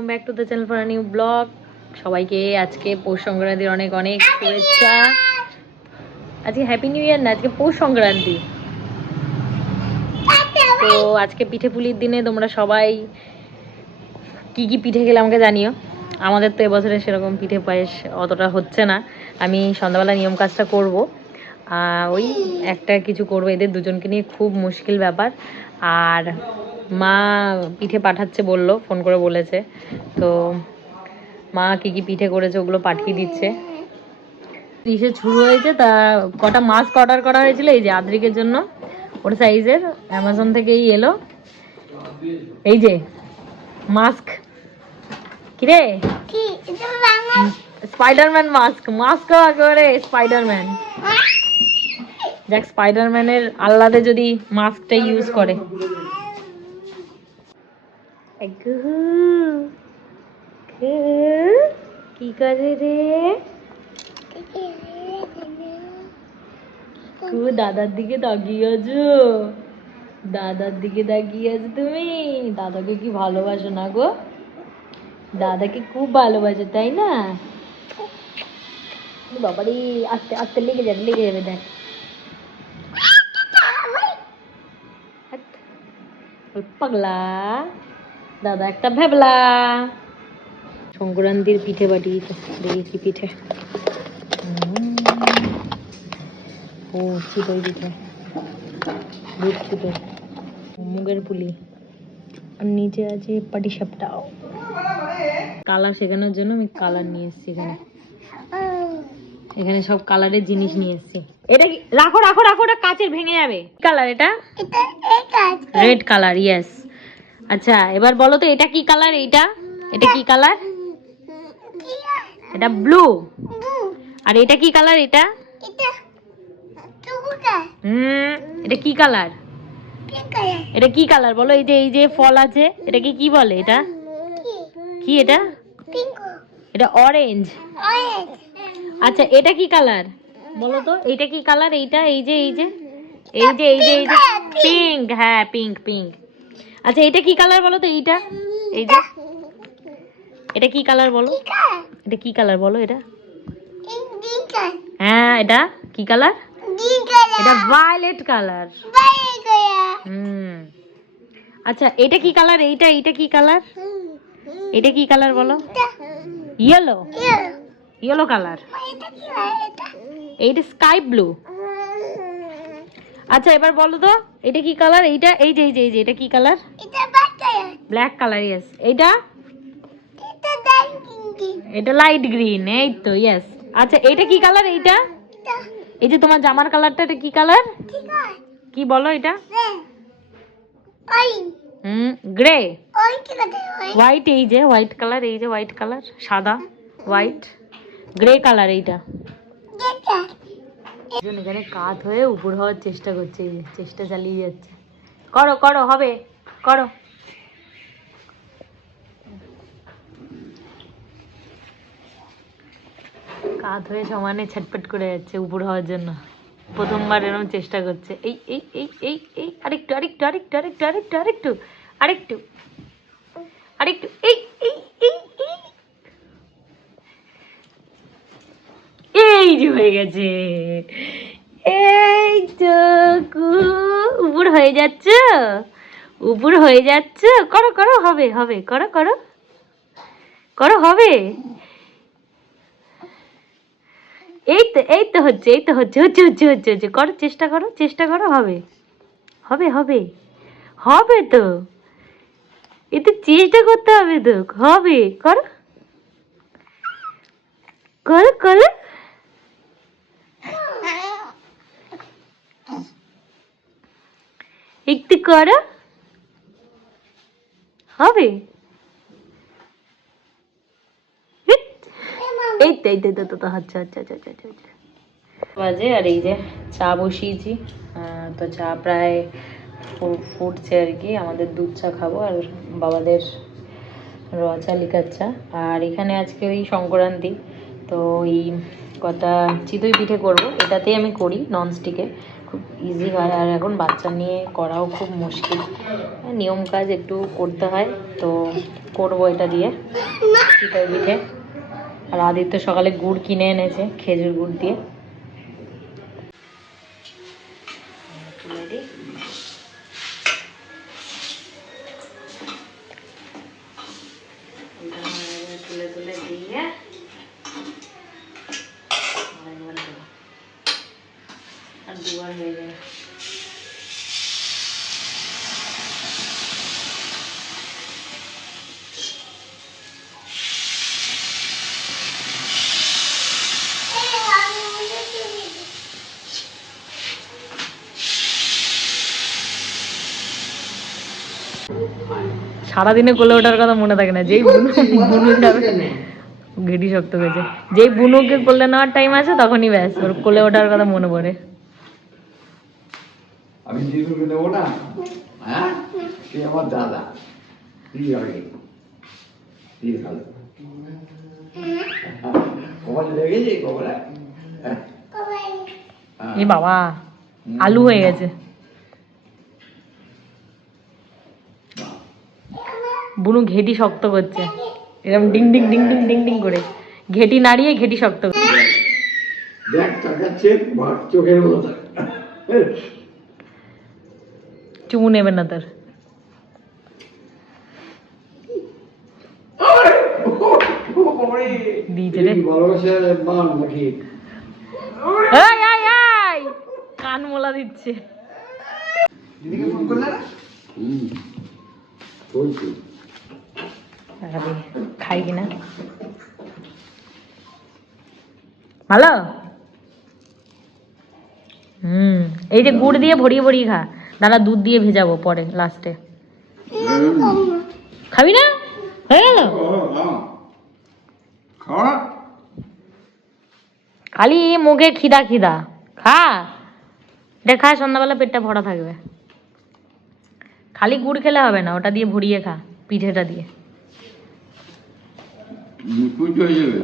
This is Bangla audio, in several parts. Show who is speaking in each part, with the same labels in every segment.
Speaker 1: Welcome back to the channel for new blog সবাইকে আজকে পৌষ সংক্রান্তির অনেক অনেক শুভেচ্ছা। আজকে হ্যাপি নিউ ইয়ার না আজকে পৌষ সংক্রান্তি। তো আজকে পিঠে পুলির দিনে তোমরা সবাই কি কি পিঠে খেলে আমাকে জানিও। আমাদের তো এবছরে সেরকম পিঠে পায়েস অতটা হচ্ছে না। আমি সন্ধ্যাবেলা নিয়ম কাজটা করব। ওই একটা কিছু করব। এদের দুজনকে নিয়ে খুব মুশকিল ব্যাপার। আর মা পিঠে পাঠাচ্ছে বলল ফোন করে বলেছে। তো মা কি কি পিঠে করেছে ওগুলো পাঠিয়ে দিচ্ছে। ইসে শুরু হয়েছে তা কটা মাস্ক অর্ডার করা হয়েছিল এই যে আদ্রিকের জন্য। ওর সাইজের অ্যামাজন থেকেই এলো। এই যে মাস্ক। কিরে? স্পাইডারম্যান মাস্ক মাস্ক একেবারে স্পাইডারম্যান দেখ স্পাইডারম্যানের আল্লাদে যদি মাস্কটা ইউজ করে। কি করে রে? দাদার দিকে তাকিয়ে আছো। দাদার দিকে তাকিয়ে আছো তুমি? দাদাকে কি ভালোবাসো না গো? দাদাকে খুব ভালোবাসো তাই না? বাবারে আস্তে আস্তে লেগে যাবে লেগে যাবে দেখ। পাগলা। দাদা একটা ভেবলা। সংক্রান্তির পিঠে বাটি দেখেছি পিঠে। ও চিতই পিঠে দুধ পিঠে মুগের পুলি। আর নিচে আছে পাটি সাপটাও। কালার শেখানোর জন্য আমি কালার নিয়ে এসেছি এখানে। এখানে সব কালারের জিনিস নিয়ে এসেছি। এটা কি রাখো রাখো রাখো ওটা কাচের ভেঙে যাবে। কালার এটা? রেড কালার ইয়েস আচ্ছা এবার বলো তো এটা কি কালার এইটা? এটা কি কালার এটা ব্লু আর এটা কি কালার এটা? হুম এটা কি কালার এটা কি কালার বলো এই যে এই যে ফল আছে এটাকে কি বলে এটা? কি এটা? এটা অরেঞ্জ আচ্ছা এটা কি কালার বলো তো এটা কি কালার এইটা এই যে এই যে এই যে এই যে এই যে পিঙ্ক হ্যাঁ পিঙ্ক পিঙ্ক আচ্ছা এটা কি কালার বলো তো এইটা? এই যে। এটা কি কালার বলো? এটা কি কালার বলো এটা? হ্যাঁ এটা কি কালার এটা ভায়োলেট কালার হুম। আচ্ছা এটা কি কালার এইটা এইটা কি কালার এটা কি কালার বলো? ইয়েলো ইয়েলো কালার এইটা স্কাই ব্লু আচ্ছা এবার বলো তো এটা কি কালার এইটা এই যে এই যে এই যে এটা কি কালার ব্ল্যাক কালার ইয়েস এইটা? এটা লাইট গ্রিন এই তো ইয়েস আচ্ছা এইটা কি কালার এইটা? এই যে তোমার জামার কালারটা এটা কি কালার কি বলো এটা? হুম গ্রে হোয়াইট এই যে হোয়াইট কালার এই যে হোয়াইট কালার সাদা হোয়াইট গ্রে কালার এইটা। দুজন এখানে কাত হয়ে উপর হওয়ার চেষ্টা করছে, চেষ্টা চালিয়ে যাচ্ছে। করো করো, হবে। করো। কাত হয়ে সমানে ছটপট করে যাচ্ছে উপর হওয়ার জন্য। প্রথমবার এরকম চেষ্টা করছে। এই এই এই এই এই আরেকটু আরেকটু আরেকটু আরেকটু আরেকটু আরেকটু আরেকটু আরেকটু, এই এই এই হয়ে গেছে। এই তো উপর হয়ে যাচ্ছ। উপর হয়ে যাচ্ছ। করো করো, হবে হবে। করো করো। করো, হবে। এই তো এই তো হচ্ছে, এই তো হচ্ছে হচ্ছে হচ্ছে হচ্ছে হচ্ছে। করো, চেষ্টা করো চেষ্টা করো, হবে। হবে হবে। হবে তো। এই তো চেষ্টা করতে হবে তো। হবে। করো। করো করো। একটু করো। হবে। এই তো এই তো তো, আচ্ছা আচ্ছা আচ্ছা। বাজে আর এই যে চা বসিয়েছি। তো চা প্রায় ফুটছে আর কি। আমাদের দুধ চা খাব আর বাবাদের র চা। আর এখানে আজকে ওই সংক্রান্তি তো ওই কটা চিতই পিঠে করব। এটাতেই আমি করি ননস্টিকে। খুব ইজি হয়। আর এখন বাচ্চা নিয়ে করাও খুব মুশকিল। নিয়ম কাজ একটু করতে হয়, তো করব এটা দিয়ে চিতই পিঠে। আর আদিত্য সকালে গুড় কিনে এনেছে, খেজুর গুড় দিয়ে। তুলে দিয়ে আরেকবার দেবো। আর দুবার হয়ে যাবে সারাদিনে কোলে ওঠার কথা মনে থাকে না যেই বুনু বুনু যাবে ঘেটি শক্ত হয়েছে। যেই বুনুকে কোলে নেওয়ার টাইম আছে তখনই ব্যাস ওর কোলে ওঠার কথা মনে পড়ে।
Speaker 2: আমি জিজুকে নেব না হ্যাঁ? সে আমার দাদা। কি হবে কি ভালো কপাল লেগেছে কপালে।
Speaker 1: এই বাবা আলু হয়ে গেছে। বুনু ঘেটি শক্ত করছে। এরকম ডিং ডিং ডিং ডিং ডিং ডিং করে। ঘেটি নাড়িয়ে ঘেটি শক্ত করছে। চুমু নেবে না তোর।
Speaker 2: মান!
Speaker 1: কান মোলা দিচ্ছে।
Speaker 2: দিদিকে ফোন করলে না? হুম।
Speaker 1: দিয়ে খাই কিনা। ভালো? হুম, এই যে গুড় দিয়ে ভরিয়ে ভরিয়ে খা। দাদা দুধ দিয়ে ভেজাবো পরে লাস্টে খাবি না? হয়ে গেল? খালি মুখে খিদা খিদা। খা। এটা খা, সন্ধ্যাবেলা পেটটা ভরা থাকবে। খালি গুড় খেলে হবে না, ওটা দিয়ে ভরিয়ে খা, পিঠেটা দিয়ে।
Speaker 2: হয়ে যাবে।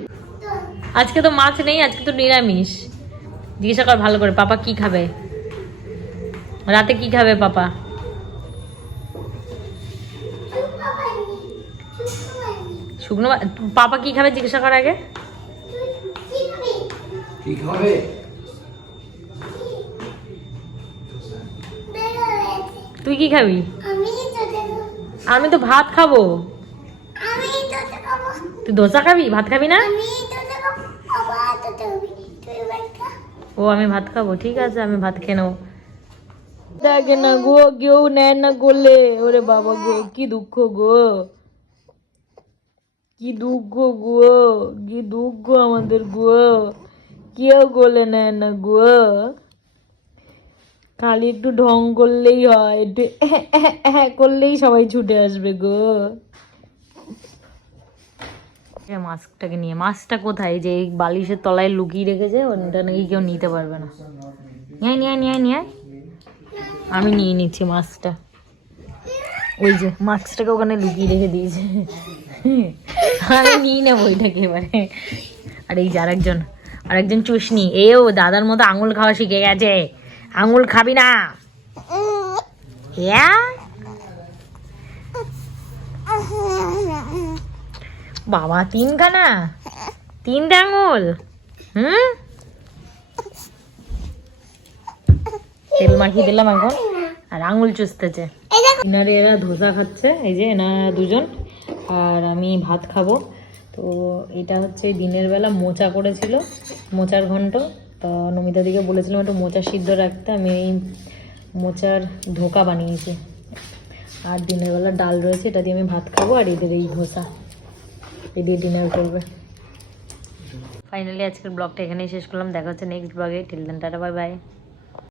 Speaker 1: আজকে তো মাছ নেই আজকে তো নিরামিষ। জিজ্ঞাসা কর ভালো করে পাপা কি খাবে? রাতে কি খাবে পাপা? শুকনো পাপা কি খাবে জিজ্ঞাসা কর আগে।
Speaker 2: কি খাবে?
Speaker 1: তুই কি খাবি?
Speaker 3: আমি তো দেবো
Speaker 1: আমি তো ভাত খাব। তুই দোসা খাবি? ভাত খাবি না? ও আমি ভাত খাব ঠিক আছে আমি ভাত খেয়ে নেব। দেখে না গো কেউ নেয় না গোলে ওরে বাবা গো কি দুঃখ গো। কি দুঃখ গো কি দুঃখ আমাদের গো। কেউ গোলে নেয় না গো। খালি একটু ঢং করলেই হয় একটু করলেই সবাই ছুটে আসবে গো। মাস্কটাকে নিয়ে। মাস্কটা কোথায়? যে এই বালিশের তলায় লুকিয়ে রেখেছে, ওটা নাকি কেউ নিতে পারবে না। নিয়ে নিয়ে নিয়ে নিয়ে। আমি নিয়ে নিচ্ছি মাস্কটা। ওই যে মাস্কটাকে ওখানে লুকিয়ে রেখে দিয়েছে। আমি নিয়ে নেব ওইটাকে এবারে। আর এই যে আরেকজন আরেকজন চুষনি। এও দাদার মতো আঙুল খাওয়া শিখে গেছে। আঙুল খাবি না। ইয়া বাবা, তিনখানা? তিনটে আঙুল হুম? তেল মাখিয়ে দিলাম এখন। আর আঙুল চুষতেছে। এনারে এরা ধোসা খাচ্ছে, এই যে এনারা দুজন। আর আমি ভাত খাব। তো এটা হচ্ছে দিনের বেলা মোচা করেছিল, মোচার ঘন্ট তা নমিতা দিকে বলেছিলাম একটু মোচা সিদ্ধ রাখতে। আমি এই মোচার ধোকা বানিয়েছি। আর দিনের বেলা ডাল রয়েছে, এটা দিয়ে আমি ভাত খাব, আর এদের এই ধোসা। এই দিয়ে ডিনার করবে। ফাইনালি আজকের ব্লগটা এখানেই শেষ করলাম। দেখা হচ্ছে নেক্সট ব্লগে till then tata bye bye